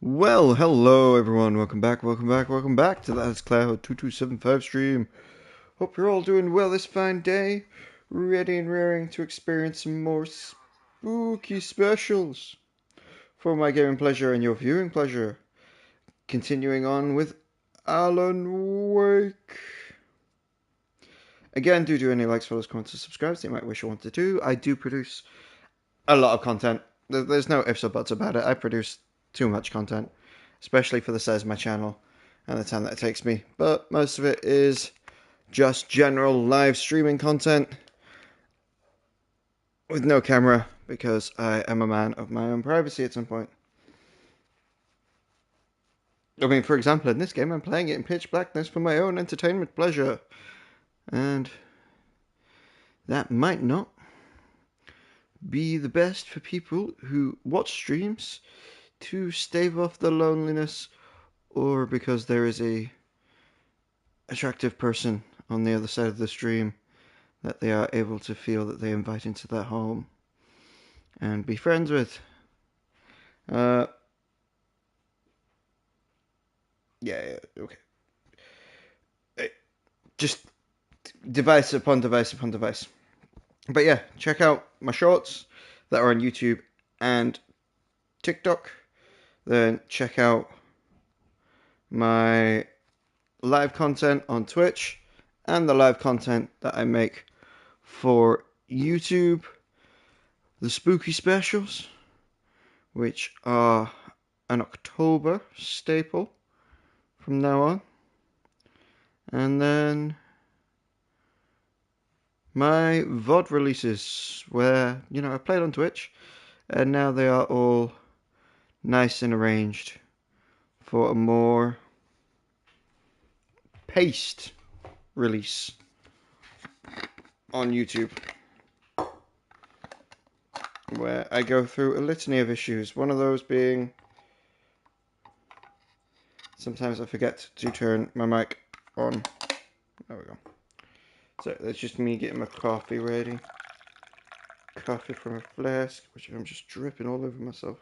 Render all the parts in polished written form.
Well, hello everyone. Welcome back to the AlexCloud2275 stream. Hope you're all doing well this fine day. Ready and raring to experience some more spooky specials for my gaming pleasure and your viewing pleasure. Continuing on with Alan Wake. Again, do any likes, follows, comments, and subscribes that you might wish or want to do. I do produce a lot of content. There's no ifs or buts about it. I produce too much content, especially for the size of my channel and the time that it takes me. But most of it is just general live streaming content with no camera because I am a man of my own privacy at some point. I mean, for example, in this game, I'm playing it in pitch blackness for my own entertainment pleasure. And that might not be the best for people who watch streams to stave off the loneliness, or because there is a attractive person on the other side of the stream that they are able to feel that they invite into their home and be friends with. Yeah, okay. Just device upon device upon device. But yeah, check out my shorts that are on YouTube and TikTok. Then check out my live content on Twitch and the live content that I make for YouTube. The spooky specials, which are an October staple from now on. And then my VOD releases, where, I played on Twitch, and now they are all nice and arranged for a more paced release on YouTube, where I go through a litany of issues. One of those being, sometimes I forget to turn my mic on. There we go. So that's just me getting my coffee ready. Coffee from a flask, which I'm just dripping all over myself.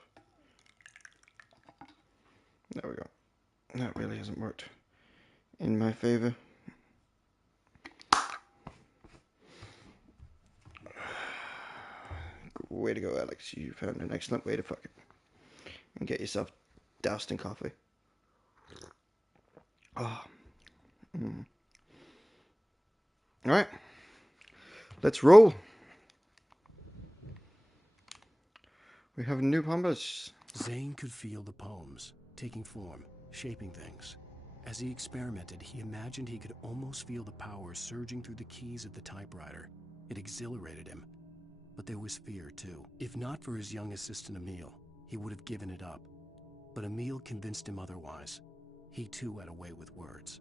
There we go. That really hasn't worked in my favor. Way to go, Alex. You found an excellent way to fuck it. And get yourself doused in coffee. Oh. Alright. Let's roll. We have new numbers. Zane could feel the poems taking form, shaping things. As he experimented, he imagined he could almost feel the power surging through the keys of the typewriter. It exhilarated him. But there was fear, too. If not for his young assistant Emil, he would have given it up. But Emil convinced him otherwise. He, too, had a way with words.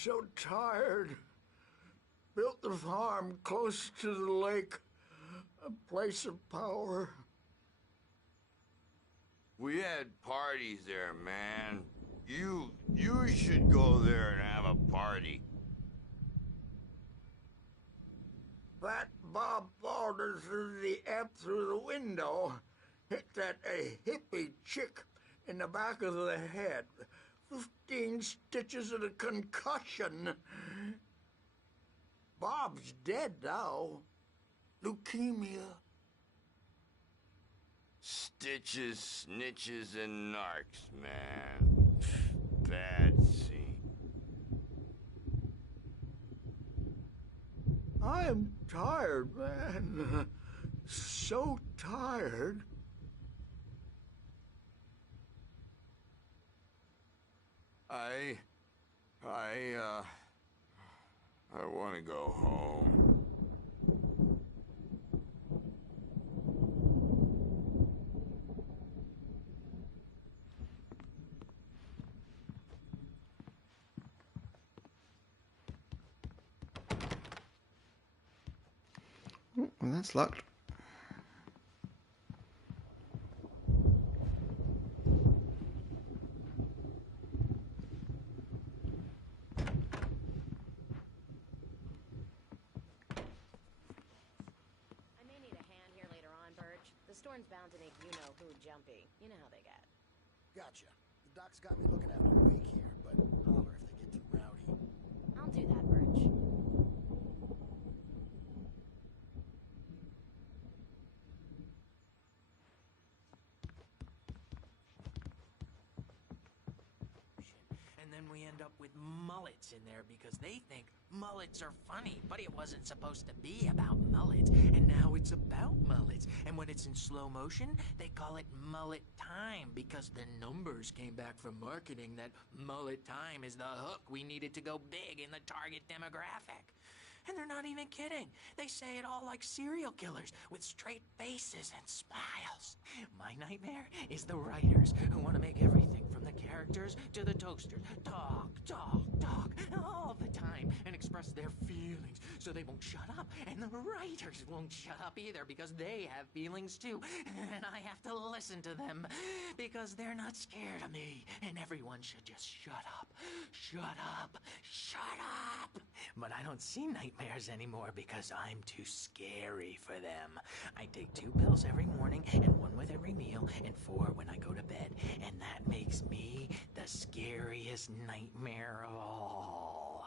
So tired. Built the farm close to the lake, a place of power. We had parties there, man. You should go there and have a party. That Bob Baldwin threw the amp through the window, hit that hippie chick in the back of the head. 15 stitches and a concussion. Bob's dead now. Leukemia. Stitches, snitches, and narcs, man. Bad scene. I'm tired, man. So tired. I want to go home. Well, that's locked. porn's bound to make you-know-who jumpy. You know how they get. Gotcha. The doc's got me looking after Wake here, but holler if they get too rowdy. I'll do that, Birch. And then we end up with mullets in there because they think mullets are funny, but it wasn't supposed to be about mullets, and now it's about mullets. And when it's in slow motion, they call it mullet time because the numbers came back from marketing that mullet time is the hook we needed to go big in the target demographic. And they're not even kidding. They say it all like serial killers with straight faces and smiles. My nightmare is the writers who want to make everything from the characters to the toasters talk all the time and express their feelings so they won't shut up. And the writers won't shut up either because they have feelings too. And I have to listen to them because they're not scared of me. And everyone should just shut up. Shut up. Shut up. But I don't see nightmares anymore because I'm too scary for them. I take 2 pills every morning and 1 with every meal and 4 when I go to bed. And that makes me the scariest nightmare of all.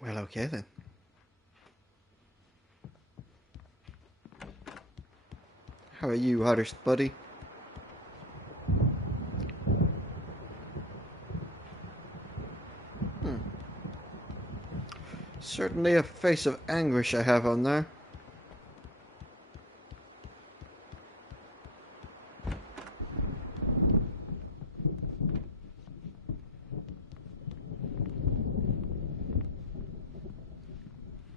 Well, okay then. How are you, hottest buddy? Certainly a face of anguish I have on there.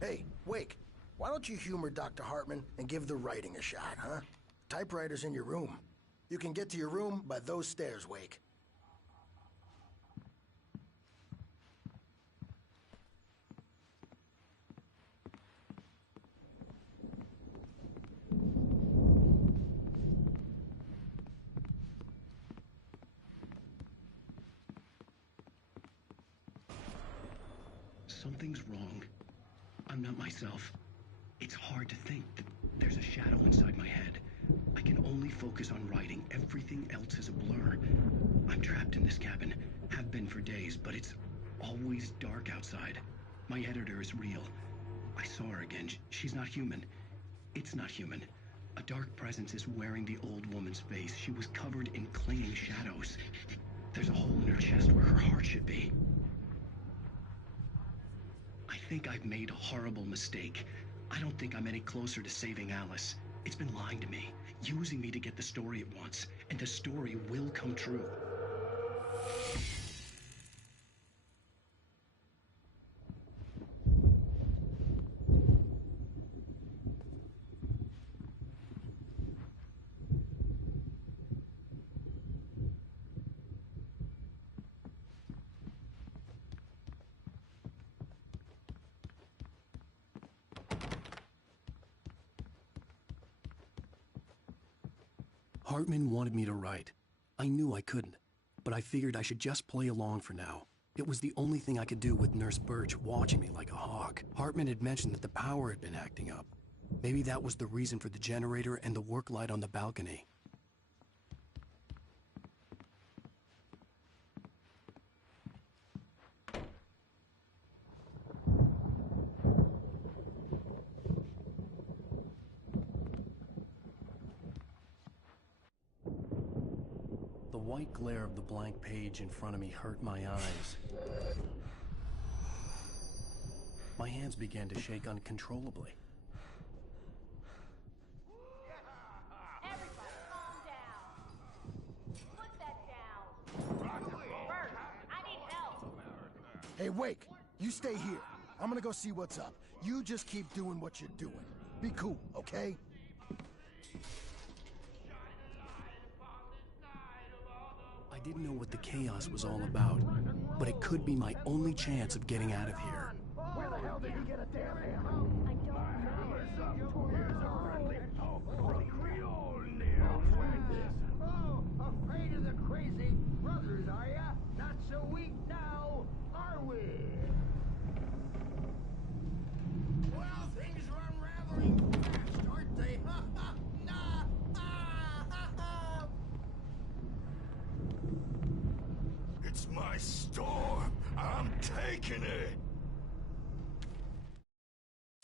Hey, Wake, why don't you humor Dr. Hartman and give the writing a shot, huh? Typewriter's in your room. You can get to your room by those stairs, Wake. Something's wrong. I'm not myself. It's hard to think that there's a shadow inside my head. I can only focus on writing. Everything else is a blur. I'm trapped in this cabin. Have been for days, but it's always dark outside. My editor is real. I saw her again. She's not human. It's not human. A dark presence is wearing the old woman's face. She was covered in clinging shadows. There's a hole in her chest where her heart should be. I think I've made a horrible mistake. I don't think I'm any closer to saving Alice. It's been lying to me, using me to get the story it wants, and the story will come true. Hartman wanted me to write. I knew I couldn't, but I figured I should just play along for now. It was the only thing I could do with Nurse Birch watching me like a hawk. Hartman had mentioned that the power had been acting up. Maybe that was the reason for the generator and the work light on the balcony. The white glare of the blank page in front of me hurt my eyes. My hands began to shake uncontrollably. Everybody calm down. Put that down. Bert, I need help. Hey, Wake, you stay here. I'm gonna go see what's up. You just keep doing what you're doing. Be cool, okay? I didn't know what the chaos was all about, but it could be my only chance of getting out of here. Where the hell did he get a damn hammer? I don't know. Oh, afraid of the crazy brothers, are ya? Not so weak now, are we? Well, my store. I'm taking it.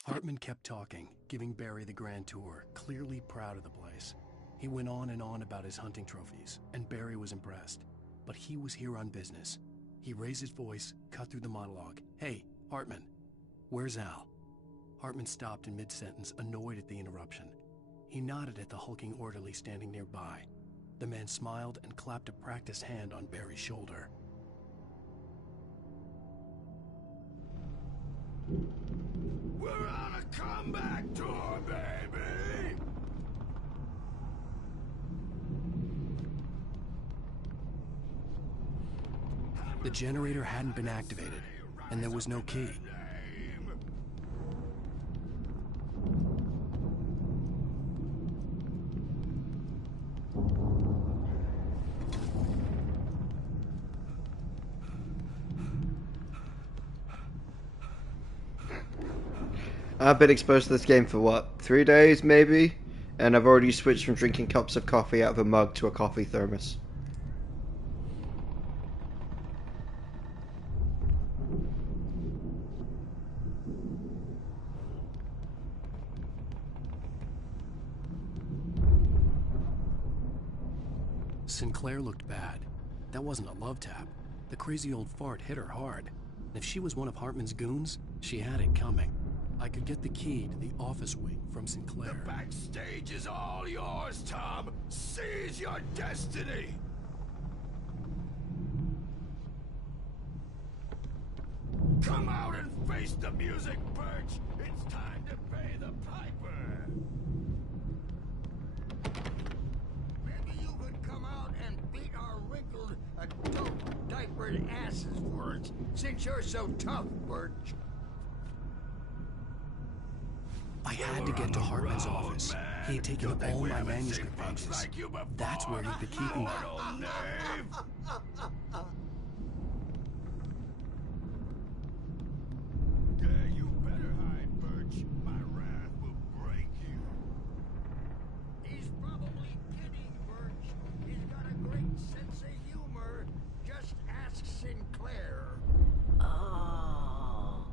Hartman kept talking, giving Barry the grand tour, clearly proud of the place. He went on and on about his hunting trophies, and Barry was impressed. But he was here on business. He raised his voice, cut through the monologue. "Hey, Hartman, where's Al?" Hartman stopped in mid-sentence, annoyed at the interruption. He nodded at the hulking orderly standing nearby. The man smiled and clapped a practiced hand on Barry's shoulder. We're on a comeback tour, baby! The generator hadn't been activated, and there was no key. I've been exposed to this game for what, 3 days maybe? And I've already switched from drinking cups of coffee out of a mug to a coffee thermos. Sinclair looked bad. That wasn't a love tap. The crazy old fart hit her hard. If she was one of Hartman's goons, she had it coming. I could get the key to the office wing from Sinclair. The backstage is all yours, Tom. Seize your destiny. Come out and face the music, Birch. It's time to pay the piper. Maybe you could come out and beat our wrinkled, adult, diapered asses for us, since you're so tough, Birch. I had to get to Hartman's office. He had taken all my manuscript pages. That's where he'd been keeping them. You better hide, Birch. My wrath will break you. He's probably kidding, Birch. He's got a great sense of humor. Just ask Sinclair. Oh.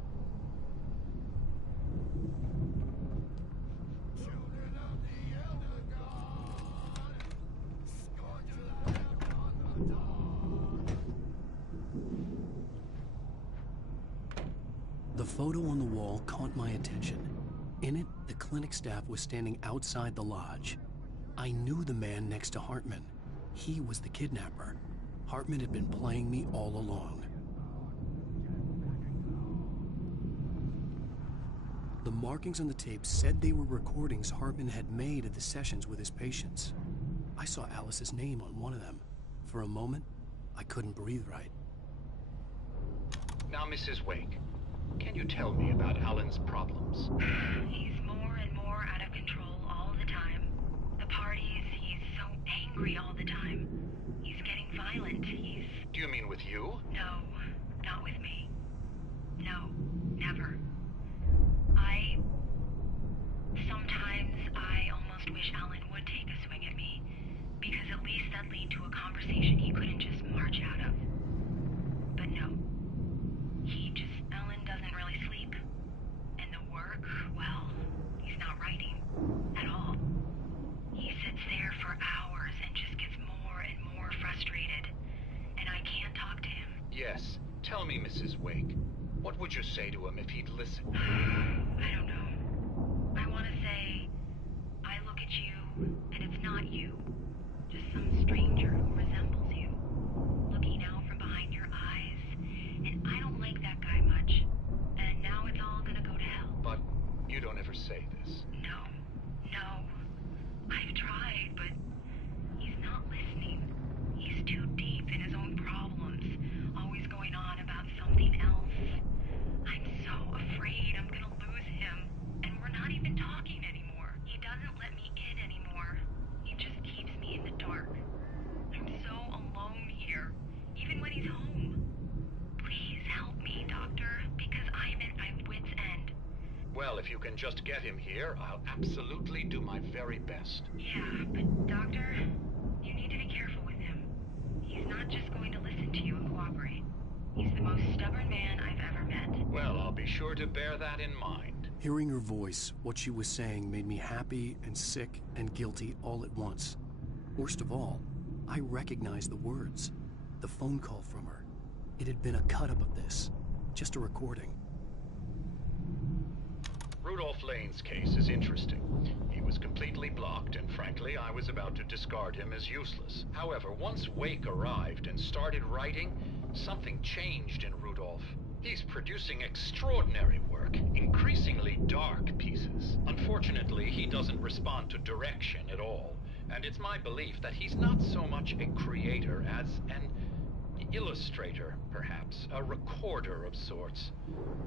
Children of the Elder God, scorch of the lamp on the dawn. The photo on the wall caught my attention. In it, the clinic staff was standing outside the lodge. I knew the man next to Hartman. He was the kidnapper. Hartman had been playing me all along. The markings on the tape said they were recordings Hartman had made at the sessions with his patients. I saw Alice's name on one of them. For a moment, I couldn't breathe right. Now, Mrs. Wake, can you tell me about Alan's problems? He's more and more out of control all the time. The parties, he's so angry all the time. He's getting violent. Do you mean with you? No, not with me. No, never. Sometimes I almost wish Alan would take a swing at me, because at least that'd lead to a conversation he couldn't just march out of. But no. Alan doesn't really sleep. And the work, well, he's not writing at all. He sits there for hours and just gets more and more frustrated. And I can't talk to him. Yes. Tell me, Mrs. Wake. What would you say to him if he'd listen? I don't know. I want to say, I look at you, and it's not you. Just some stranger who resembles you. Looking out from behind your eyes. And I don't like that guy much. And now it's all gonna go to hell. But you don't ever say this. No. I've tried, but he's not listening. He's too deep in his own problems. Always going on about something else. I'm so afraid I'm gonna lose him. And we're not even talking anymore. He doesn't let me in anymore. He just keeps me in the dark. I'm so alone here, even when he's home. Please help me, Doctor, because I'm at my wit's end. Well, if you can just get him here, I'll absolutely do my very best. Yeah, but Doctor, you need to be careful with him. He's not just going to listen to you and cooperate. He's the most stubborn man I've ever met. Well, I'll be sure to bear that in mind. Hearing her voice, what she was saying made me happy and sick and guilty all at once. Worst of all, I recognized the words. The phone call from her. It had been a cut-up of this. Just a recording. Rudolph Lane's case is interesting. He was completely blocked, and frankly, I was about to discard him as useless. However, once Wake arrived and started writing, something changed in Rudolph. He's producing extraordinary work, increasingly dark pieces. Unfortunately, he doesn't respond to direction at all, and it's my belief that he's not so much a creator as an illustrator, perhaps, a recorder of sorts.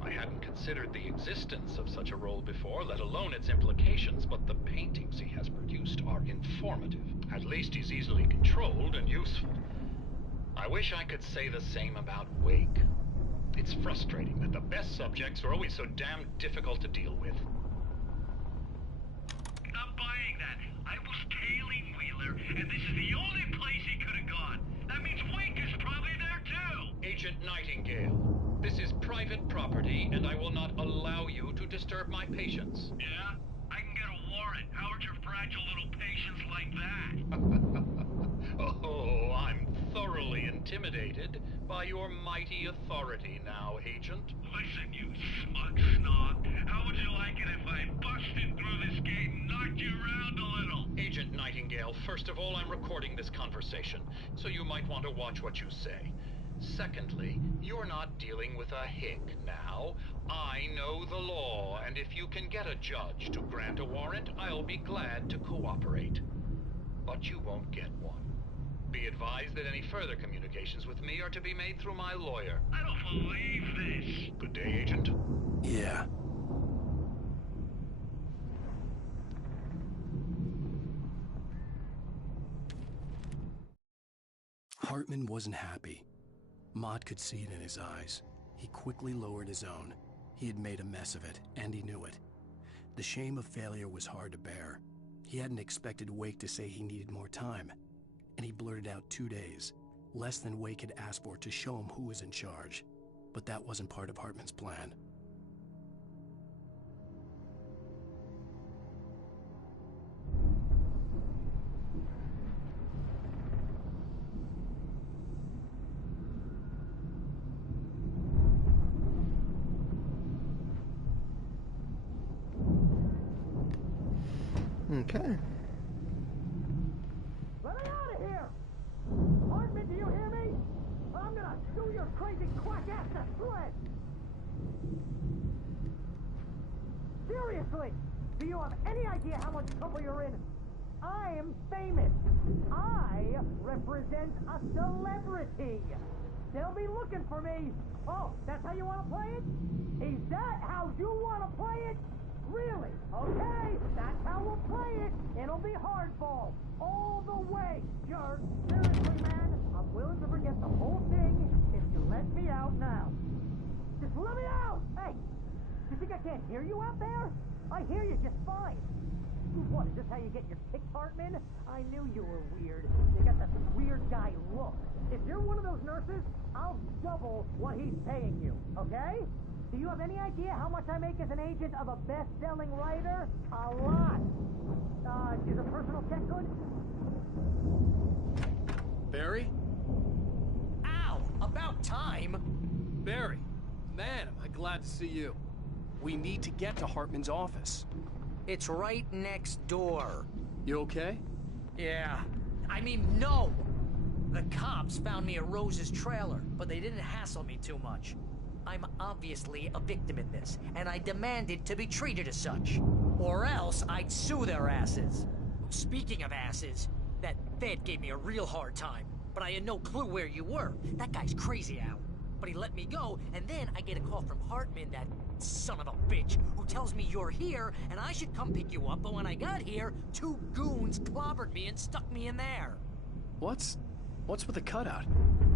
I hadn't considered the existence of such a role before, let alone its implications, but the paintings he has produced are informative. At least he's easily controlled and useful. I wish I could say the same about Wake. It's frustrating that the best subjects are always so damn difficult to deal with. I'm buying that. I was tailing Wheeler, and this is the only place he could have gone. That means Wake is probably there too! Agent Nightingale, this is private property, and I will not allow you to disturb my patients. Yeah? I can get a warrant. How would your fragile little patients like that? Oh, I'm thoroughly intimidated by your mighty authority now, Agent. Listen, you smug snob. How would you like it if I busted through this gate and knocked you around a little? Agent Nightingale, first of all, I'm recording this conversation, so you might want to watch what you say. Secondly, you're not dealing with a hick now. I know the law, and if you can get a judge to grant a warrant, I'll be glad to cooperate. But you won't get one. Be advised that any further communications with me are to be made through my lawyer. I don't believe this. Good day, Agent. Yeah. Hartman wasn't happy. Maude could see it in his eyes. He quickly lowered his own. He had made a mess of it, and he knew it. The shame of failure was hard to bear. He hadn't expected Wake to say he needed more time, and he blurted out 2 days, less than Wake had asked for, to show him who was in charge. But that wasn't part of Hartman's plan. Okay. Let me out of here! Hartman, do you hear me? I'm gonna chew your crazy quack ass to shreds! Seriously, do you have any idea how much trouble you're in? I'm famous. I represent a celebrity. They'll be looking for me. Oh, that's how you want to play it? Is that how you want to play it? Really? Okay, that's how we'll play it. It'll be hardball. All the way, jerk. Seriously, man, I'm willing to forget the whole thing if you let me out now. Just let me out! Hey, you think I can't hear you out there? I hear you just fine. What, is this how you get your kicks, Hartman? I knew you were weird. You got that weird guy look. If you're one of those nurses, I'll double what he's paying you, okay? Do you have any idea how much I make as an agent of a best-selling writer? A lot. Is a personal check good? Barry? Ow! About time! Barry! Man, am I glad to see you. We need to get to Hartman's office. It's right next door. You okay? Yeah. I mean, no! The cops found me at Rose's trailer, but they didn't hassle me too much. I'm obviously a victim in this, and I demanded to be treated as such. Or else I'd sue their asses. Speaking of asses, that Fed gave me a real hard time, but I had no clue where you were. That guy's crazy, Al. But he let me go, and then I get a call from Hartman, that son of a bitch, who tells me you're here, and I should come pick you up, but when I got here, 2 goons clobbered me and stuck me in there. What's with the cutout?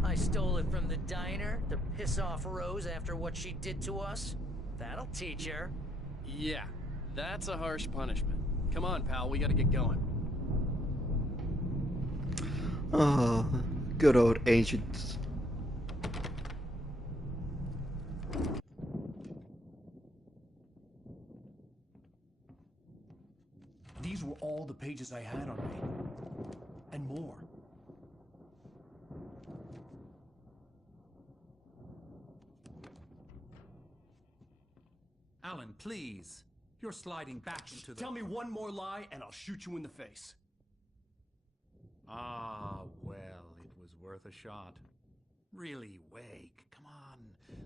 I stole it from the diner to piss off Rose after what she did to us. That'll teach her. Yeah, that's a harsh punishment. Come on, pal, we gotta get going. Oh, good old agents. the pages I had on me. And more. Alan, please. You're sliding back into the... Tell me one more lie and I'll shoot you in the face. Ah, well, it was worth a shot. Really, Wake, come on.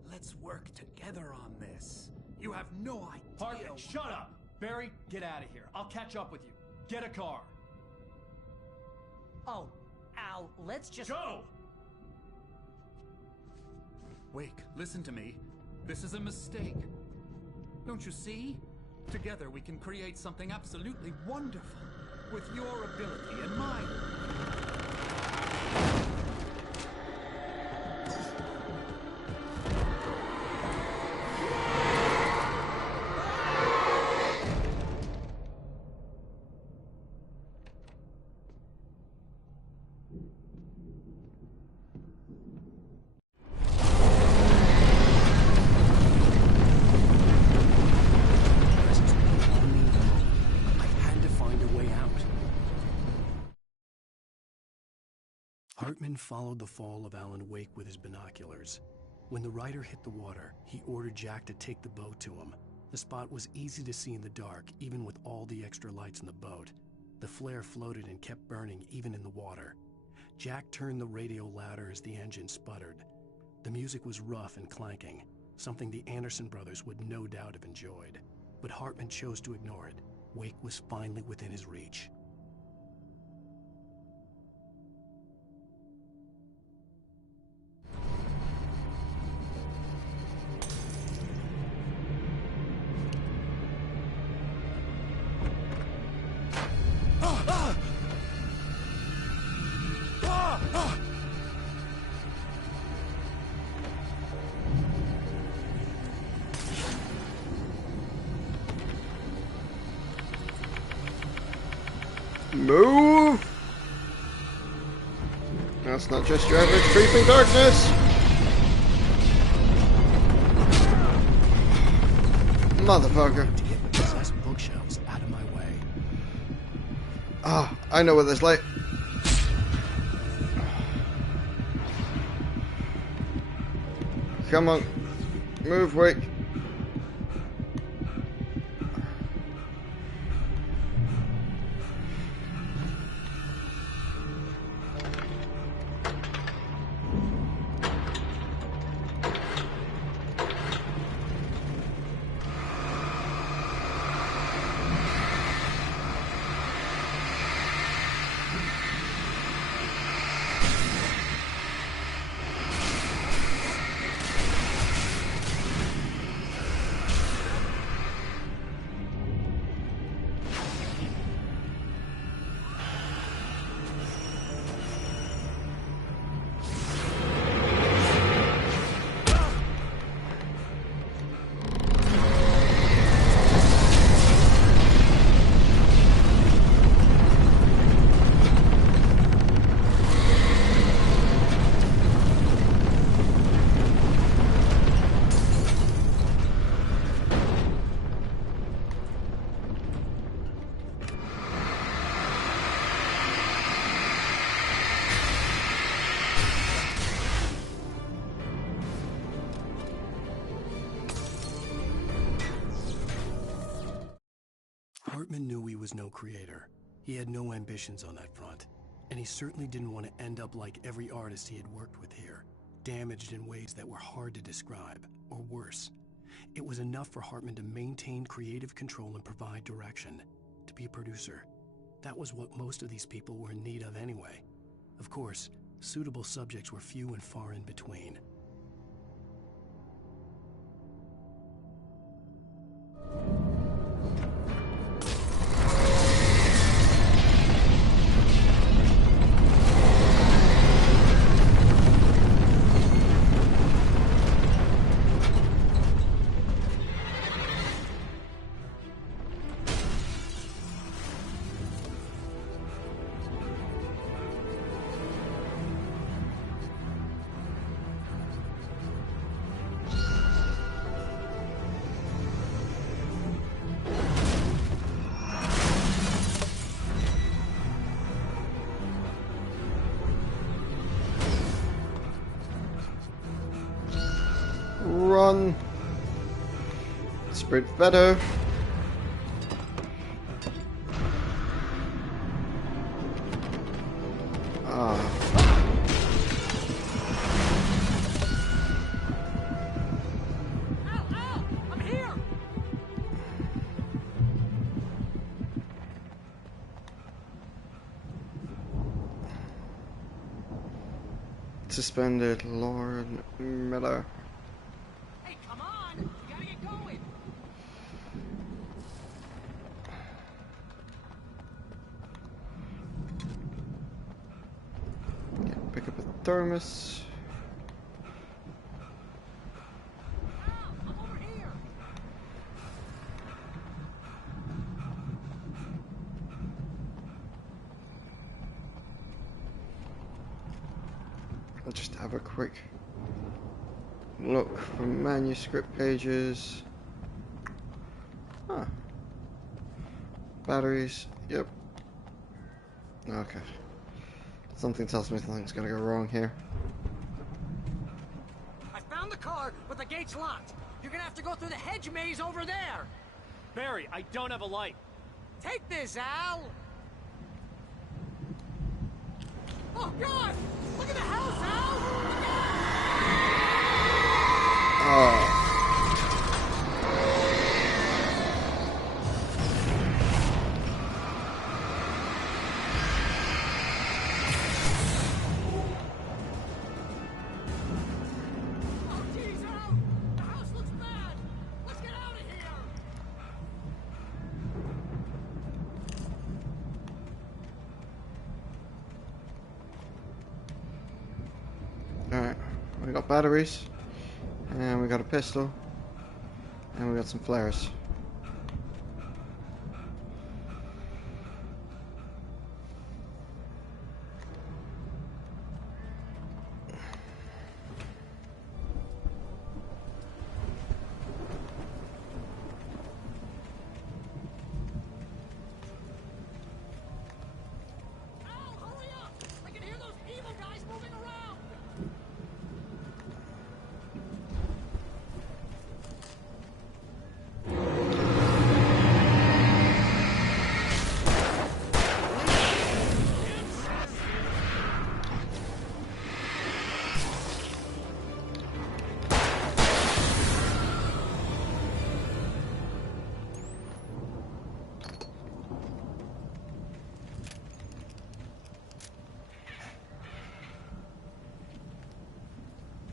Let's work together on this. You have no idea... Hartman, shut up! Barry, get out of here. I'll catch up with you. Get a car. Oh, Al, let's just... Go! Wake, listen to me. This is a mistake. Don't you see? Together we can create something absolutely wonderful. With your ability and mine. Hartman followed the fall of Alan Wake with his binoculars. When the rider hit the water, he ordered Jack to take the boat to him. The spot was easy to see in the dark, even with all the extra lights in the boat. The flare floated and kept burning even in the water. Jack turned the radio louder as the engine sputtered. The music was rough and clanking, something the Anderson brothers would no doubt have enjoyed. But Hartman chose to ignore it. Wake was finally within his reach. Move! That's not just your average creeping darkness! Motherfucker. To get the possessed bookshelves out of my way. Ah, I know what this like. Come on. Move, Wake. Hartman knew he was no creator. He had no ambitions on that front. And he certainly didn't want to end up like every artist he had worked with here, damaged in ways that were hard to describe, or worse. It was enough for Hartman to maintain creative control and provide direction, to be a producer. That was what most of these people were in need of anyway. Of course, suitable subjects were few and far in between. on. Sprint better. Suspended Lord Miller. Hey, come on! You gotta get going! Yeah, pick up a thermos. I'm over here! I'll just have a quick look for manuscript pages. Huh. Batteries. Yep. Okay. Something tells me something's gonna go wrong here. I found the car, but the gate's locked. You're gonna have to go through the hedge maze over there. Barry, I don't have a light. Take this, Al! Oh, God! Look at the house, Al! Look out! Oh, geez, Al! The house looks bad! Let's get out of here! Alright, we got batteries, and we got a pistol, and we got some flares. Al, hurry up! I can hear those evil guys moving around!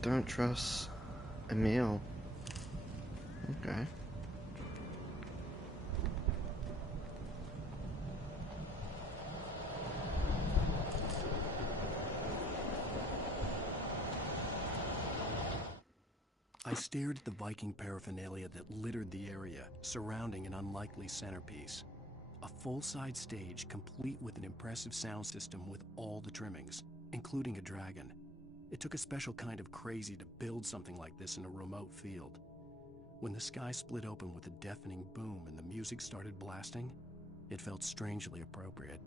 Don't trust Emil. Okay. I stared at the Viking paraphernalia that littered the area, surrounding an unlikely centerpiece. A full-size stage complete with an impressive sound system with all the trimmings, including a dragon. It took a special kind of crazy to build something like this in a remote field. When the sky split open with a deafening boom and the music started blasting, it felt strangely appropriate.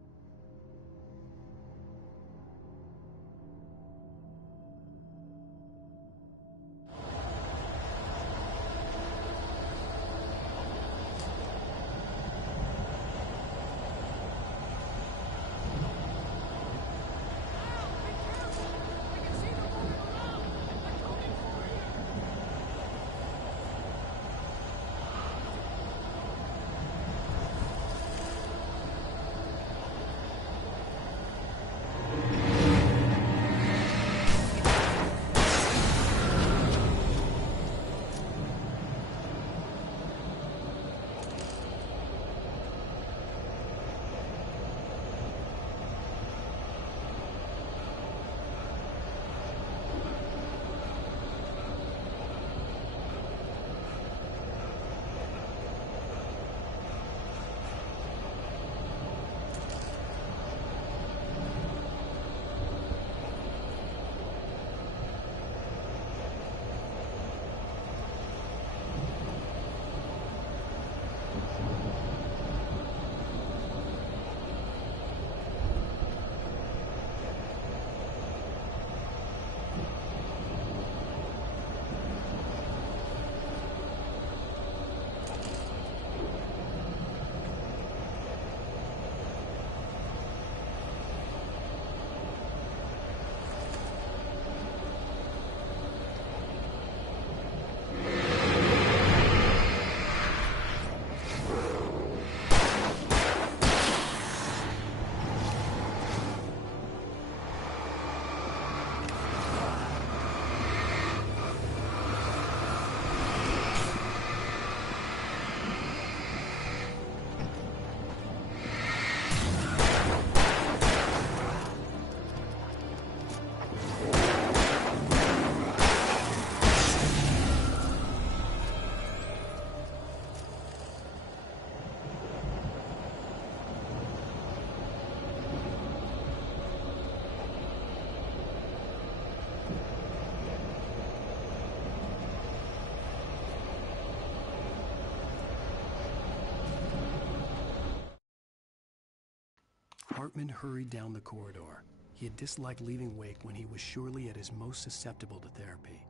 Hartman hurried down the corridor. He had disliked leaving Wake when he was surely at his most susceptible to therapy.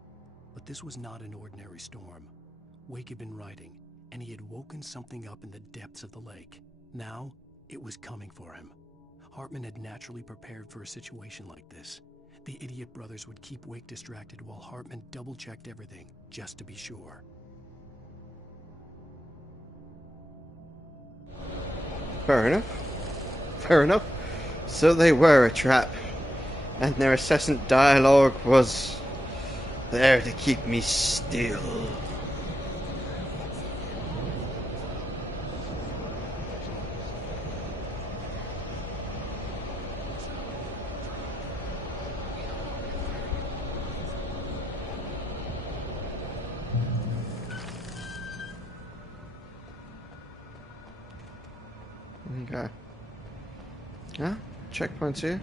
But this was not an ordinary storm. Wake had been writing, and he had woken something up in the depths of the lake. Now, it was coming for him. Hartman had naturally prepared for a situation like this. The idiot brothers would keep Wake distracted while Hartman double-checked everything, just to be sure. Fair enough. Fair enough. So they were a trap, and their incessant dialogue was there to keep me still. Okay. Yeah, checkpoints here.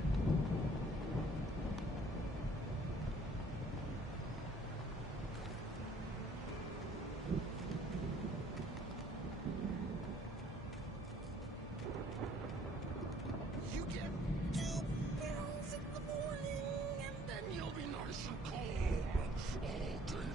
You get 2 pills in the morning, and then you'll be nice and calm all day long.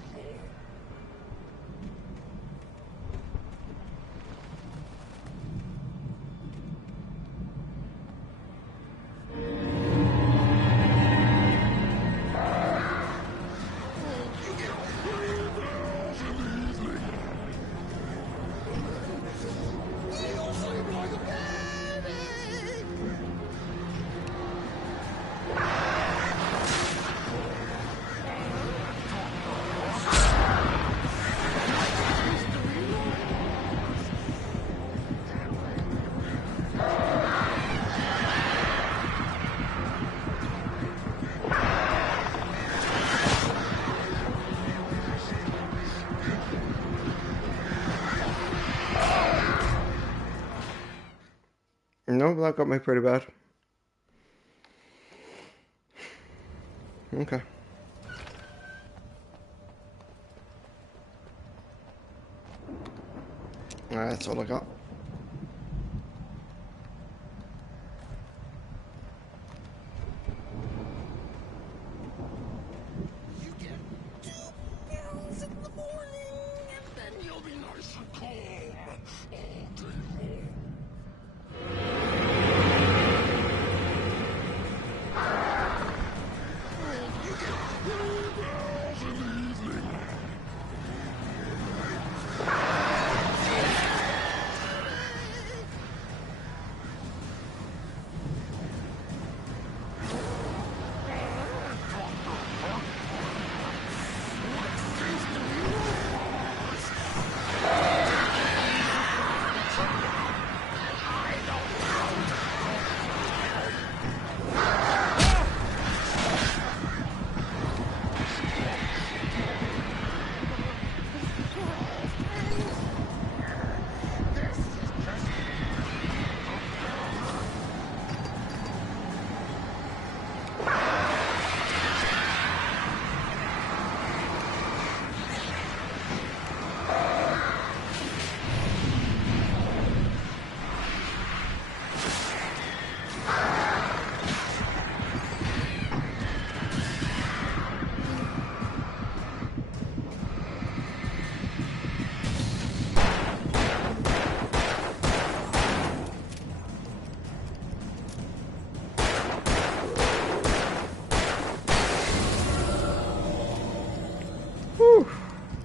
No, that got me pretty bad. Okay. Alright, that's all I got. You get 2 pills in the morning, and then you'll be nice and calm all day long.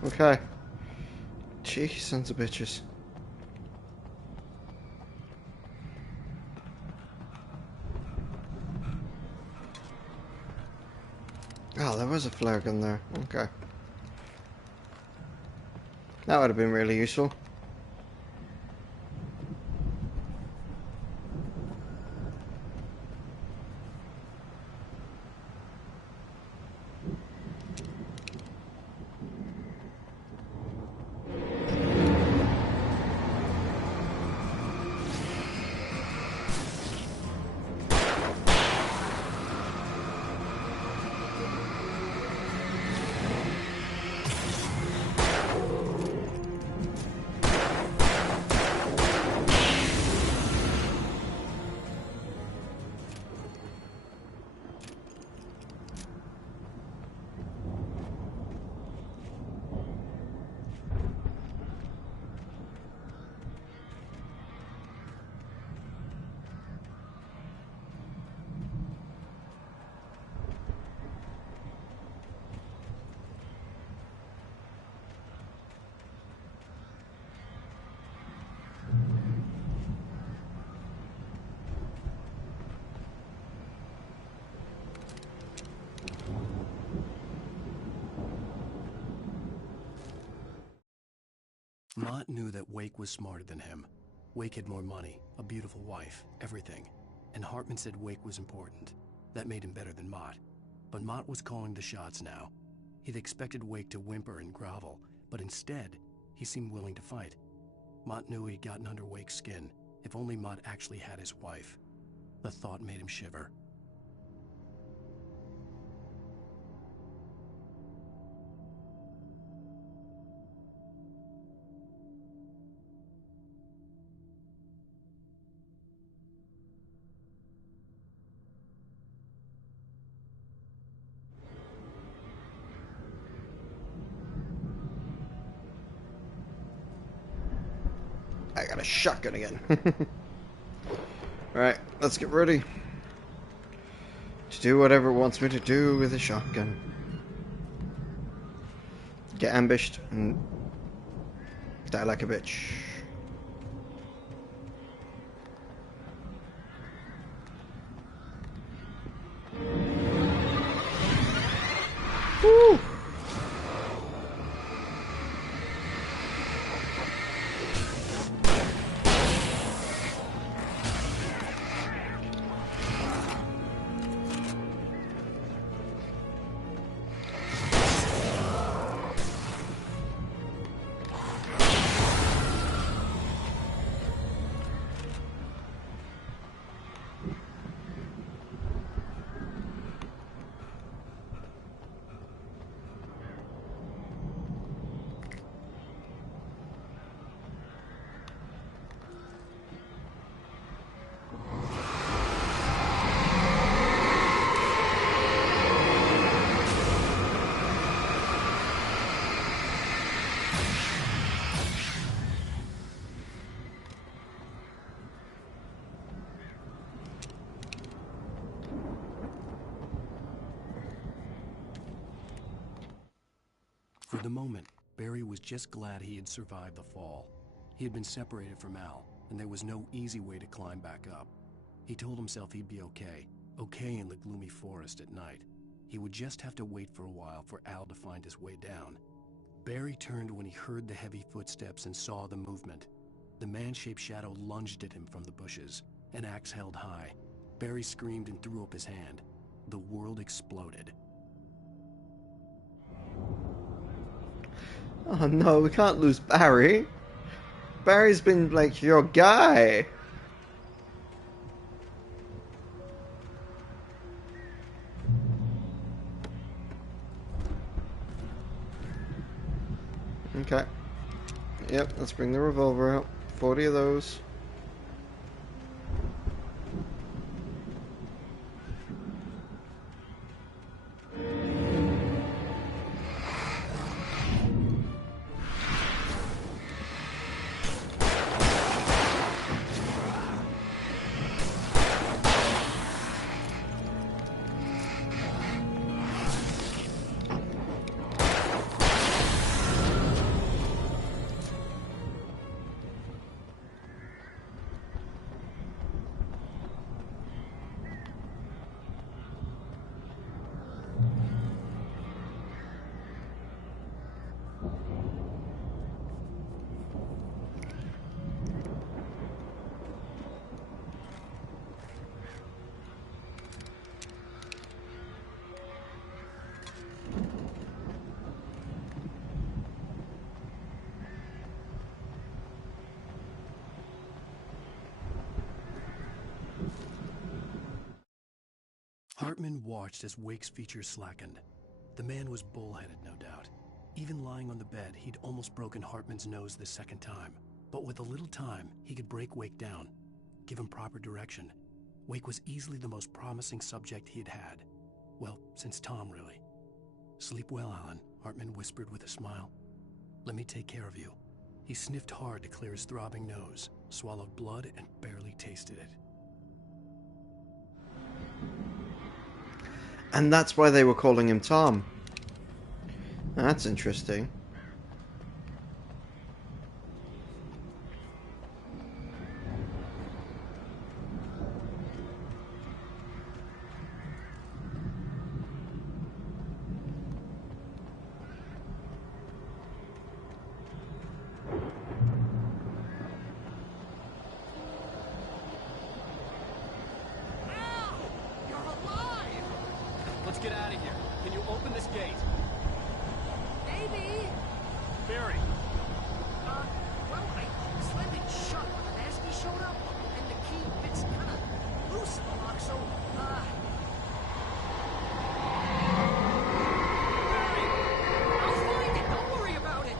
Okay. Cheeky sons of bitches. Oh, there was a flare gun there. Okay. That would have been really useful. Mott knew that Wake was smarter than him. Wake had more money, a beautiful wife, everything. And Hartman said Wake was important. That made him better than Mott. But Mott was calling the shots now. He'd expected Wake to whimper and grovel, but instead, he seemed willing to fight. Mott knew he'd gotten under Wake's skin, if only Mott actually had his wife. The thought made him shiver. I got a shotgun again. Alright, let's get ready to do whatever it wants me to do with a shotgun. Get ambushed and die like a bitch. Woo! For the moment, Barry was just glad he had survived the fall. He had been separated from Al, and there was no easy way to climb back up. He told himself he'd be okay in the gloomy forest at night. He would just have to wait for a while for Al to find his way down. Barry turned when he heard the heavy footsteps and saw the movement. The man-shaped shadow lunged at him from the bushes, an axe held high. Barry screamed and threw up his hand. The world exploded. Oh no, we can't lose Barry. Barry's been like your guy. Okay. Yep, let's bring the revolver out. 40 of those. Hartman watched as Wake's features slackened. The man was bullheaded, no doubt. Even lying on the bed, he'd almost broken Hartman's nose the second time. But with a little time, he could break Wake down, give him proper direction. Wake was easily the most promising subject he had had. Well, since Tom, really. "Sleep well, Alan," Hartman whispered with a smile. "Let me take care of you." He sniffed hard to clear his throbbing nose, swallowed blood, and barely tasted it. And that's why they were calling him Tom. That's interesting. get out of here. Can you open this gate? Maybe. Barry. Well, I slammed it shut when the nasty showed up, and the key fits kind of loose in the lock, so, Barry, I'll find it. Don't worry about it.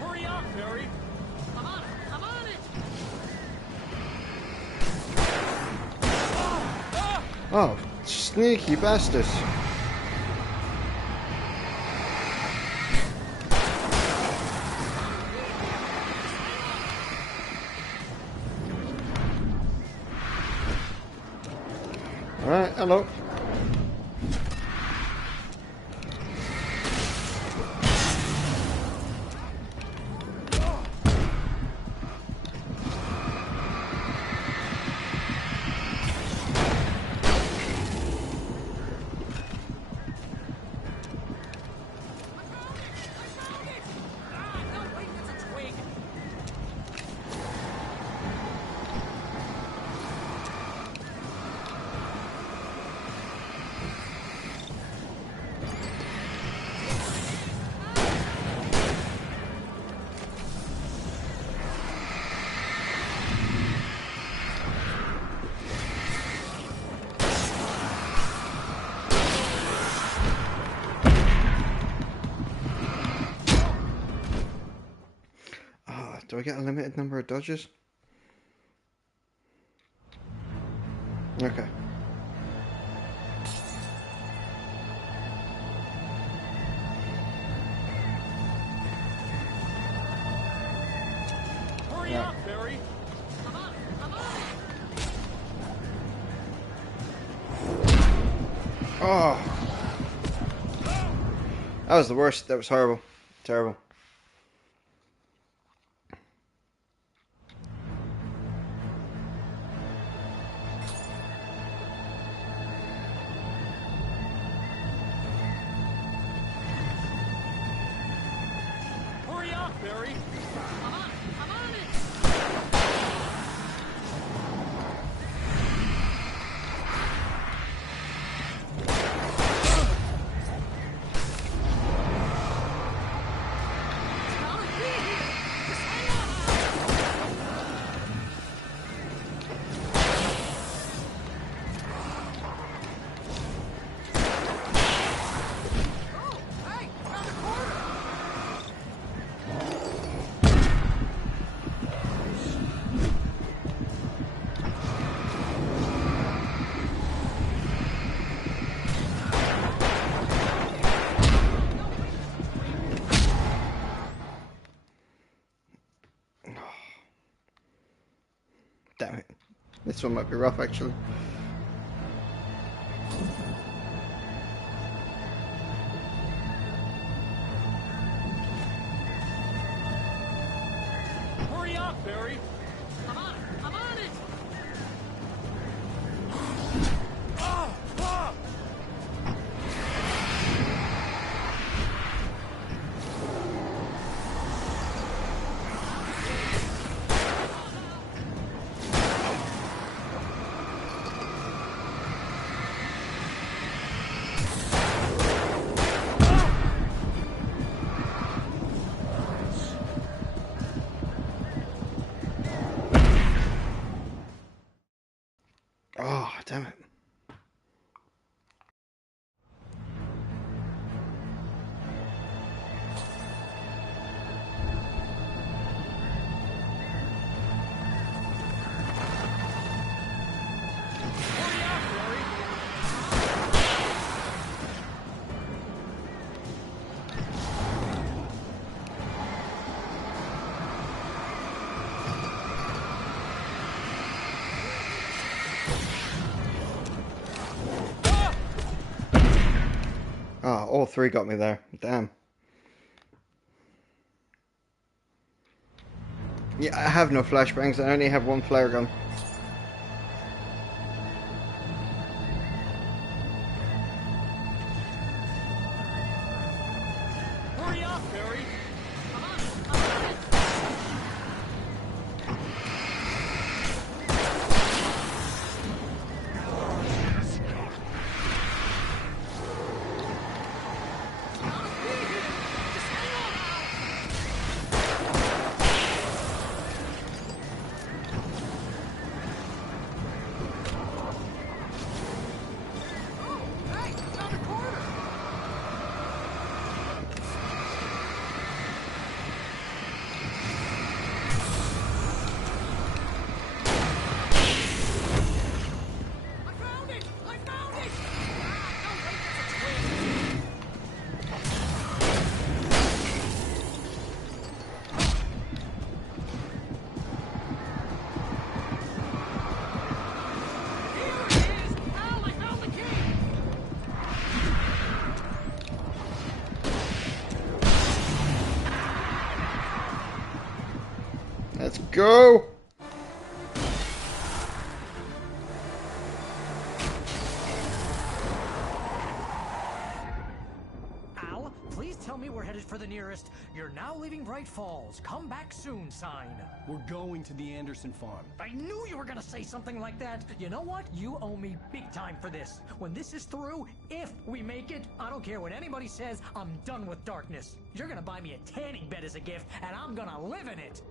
Hurry up, Barry. I'm on it. I'm on it. Oh, sneaky bastards. Alright, hello. Do I get a limited number of dodges? Okay. Hurry up, Barry. I'm on it. I'm on it. Oh. That was the worst. That was horrible. Terrible. Hurry up, Barry. I'm on it. I'm on it. Damn it. This one might be rough, actually. Hurry up, Barry. I'm on it. I'm on it. Oh, damn it. Oh, all three got me there. Damn. Yeah, I have no flashbangs. I only have one flare gun. Hurry Hurry up, Barry! Let's go! Al, please tell me we're headed for the nearest "You're now leaving Bright Falls. Come back soon" sign. We're going to the Anderson farm. I knew you were gonna say something like that. You know what? You owe me big time for this. When this is through, if we make it, I don't care what anybody says, I'm done with darkness. You're gonna buy me a tanning bed as a gift, and I'm gonna live in it.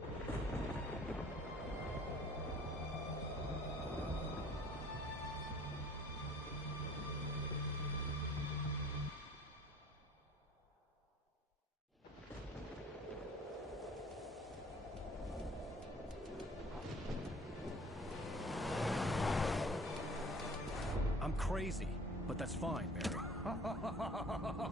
I'm crazy, but that's fine, Barry.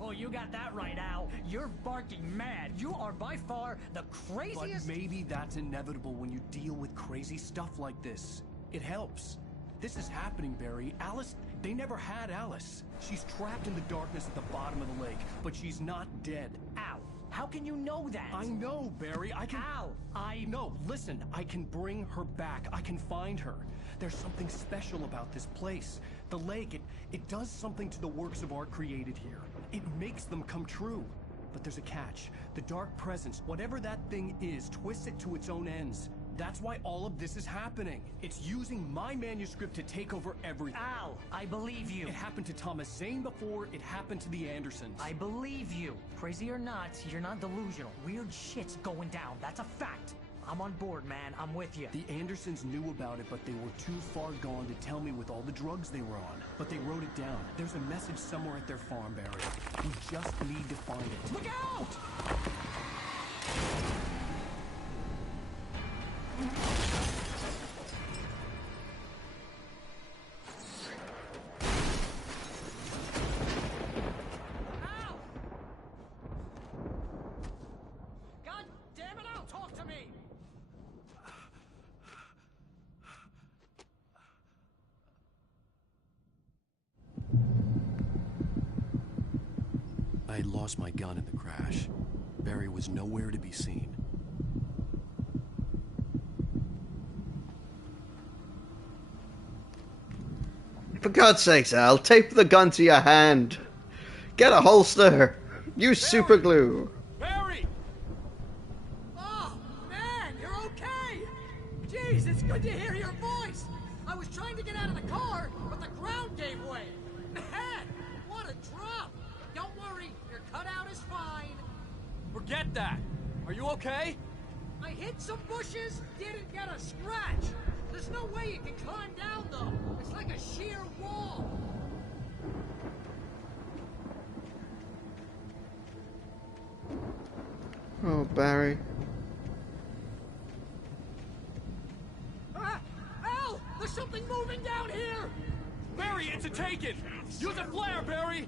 Oh, you got that right, Al. You're barking mad. You are by far the craziest. But maybe that's inevitable when you deal with crazy stuff like this. It helps. This is happening, Barry. Alice, they never had Alice. She's trapped in the darkness at the bottom of the lake, but she's not dead. Al, how can you know that? I know, Barry. I can... Al, No, listen. I can bring her back. I can find her. There's something special about this place. The lake, it does something to the works of art created here. It makes them come true. But there's a catch. The dark presence, whatever that thing is, twists it to its own ends. That's why all of this is happening. It's using my manuscript to take over everything. Al, I believe you. It happened to Thomas Zane before, it happened to the Andersons. I believe you. Crazy or not, you're not delusional. Weird shit's going down. That's a fact. I'm on board, man. I'm with you. The Andersons knew about it, but they were too far gone to tell me with all the drugs they were on. But they wrote it down. There's a message somewhere at their farm, Barry. We just need to find it. Look out! God damn it, Al, talk to me! I had lost my gun in the crash. Barry was nowhere to be seen. For God's sakes, Al, tape the gun to your hand. Get a holster. Use super glue. Barry! Oh, man, you're okay! Jeez, it's good to hear your voice! I was trying to get out of the car, but the ground gave way. Man, what a drop! Don't worry, your cutout is fine. Forget that! Are you okay? I hit some bushes, didn't get a scratch. There's no way you can climb down, though. It's like a sheer wall. Oh, Barry. Ah! Al! There's something moving down here! Barry, it's a take-it! Use a flare, Barry!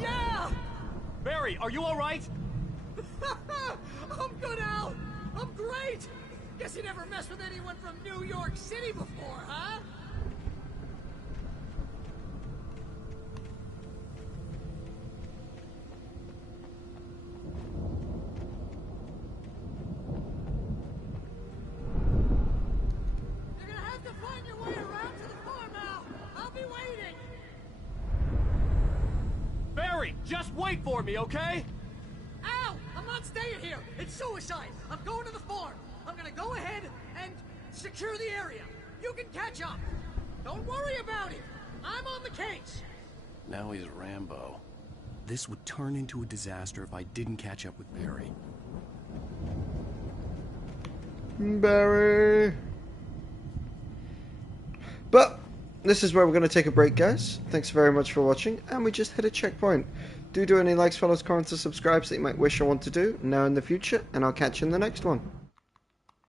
Yeah! Barry, are you alright? I'm good, Al! I'm great! Guess you never messed with anyone from New York City before, huh? You're gonna have to find your way around to the farm, Al! I'll be waiting! Barry! worry. Just wait for me, okay? Ow! I'm not staying here. It's suicide. I'm going to the farm. I'm gonna go ahead and secure the area. You can catch up. Don't worry about it. I'm on the case. Now he's Rambo. This would turn into a disaster if I didn't catch up with Barry. Barry. But this is where we're going to take a break, guys. Thanks very much for watching, and we just hit a checkpoint. Do any likes, follows, comments, or subscribes that you might wish or want to do now in the future, and I'll catch you in the next one.